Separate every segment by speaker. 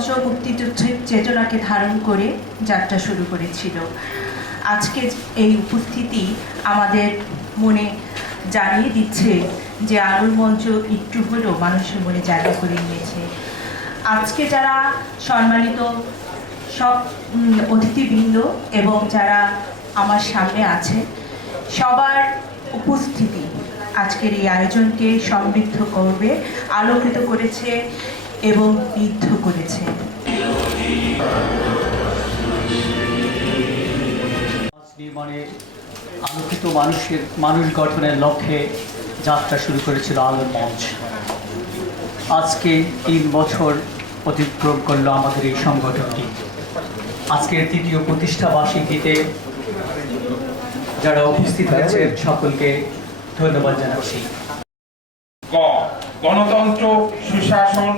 Speaker 1: মঞ্চ মুক্তিযুদ্ধের চেতনাকে ধারণ করে যাত্রা শুরু করেছিল। আজকে এই উপস্থিতি আমাদের মনে জানিয়ে দিচ্ছে যে আলোর মঞ্চ একটু হলেও মানুষের মনে জায়গা করে নিয়েছে। আজকে যারা সম্মানিত সব অতিথিবৃন্দ এবং যারা আমার সামনে আছে, সবার উপস্থিতি আজকের এই আয়োজনকে সমৃদ্ধ করবে, আলোকিত করেছে এবং বিদ্ধ করেছে।
Speaker 2: নির্মাণে আলোকিত মানুষের মানুষ গঠনের লক্ষ্যে যাত্রা শুরু করেছিল আলোর মঞ্চ। আজকে তিন বছর অতিক্রম করল আমাদের এই সংগঠনটি। আজকের তৃতীয় প্রতিষ্ঠা বার্ষিকীতে যারা উপস্থিত হয়েছে সকলকে ধন্যবাদ জানাচ্ছি।
Speaker 3: গ গণতন্ত্র সুশাসন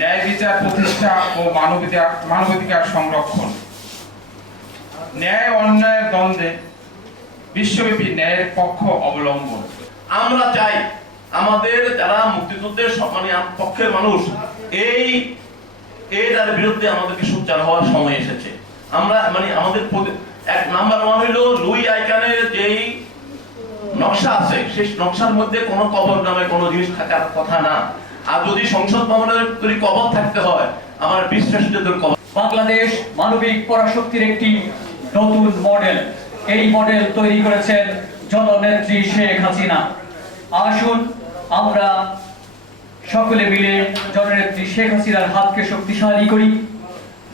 Speaker 3: ন্যায় বিচার প্রতিষ্ঠা ও মানবাধিকার মানবাধিকার সংরক্ষণ। ন্যায় অন্যায়ের দ্বন্দ্বে বিশ্বব্যাপী ন্যায়ের পক্ষ অবলম্বন।
Speaker 4: আমরা চাই আমাদের যারা মুক্তিযুদ্ধের মানে পক্ষের মানুষ, এই এটার বিরুদ্ধে আমাদেরকে সোচ্চার হওয়ার সময় এসেছে। আমরা মানে আমাদের এক নাম্বার ওয়ান হইল লুই আইকানের যেই নকশা আছে, সেই নকশার মধ্যে কোনো কবর নামে কোনো জিনিস থাকার কথা না। আর যদি সংসদ ভবনের যদি কবর থাকতে হয়, আমার বিশ্বাসীদের কবর।
Speaker 2: বাংলাদেশ মানবিক পরাশক্তির একটি নতুন মডেল। এই মডেল তৈরি করেছেন জননেত্রী শেখ হাসিনা। আসুন আমরা সকলে মিলে জননেত্রী শেখ হাসিনার হাতকে শক্তিশালী করি।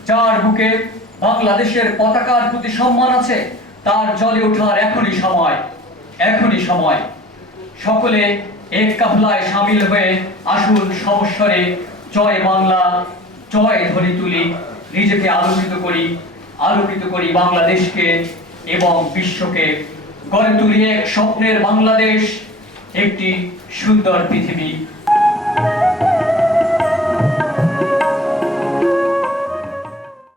Speaker 2: যার বুকে বাংলাদেশের পতাকার প্রতি সম্মান আছে, তার জলে ওঠার এখনই সময় এখনই সময়। সকলে এক কাফলায় সামিল হয়ে আসুন সমস্বরে, জয় বাংলা, জয় ধরে তুলি। নিজেকে আলোকিত করি আলোকিত করি বাংলাদেশকে এবং বিশ্বকে। গড়ে তুলি এক স্বপ্নের বাংলাদেশ, একটি সুন্দর পৃথিবী।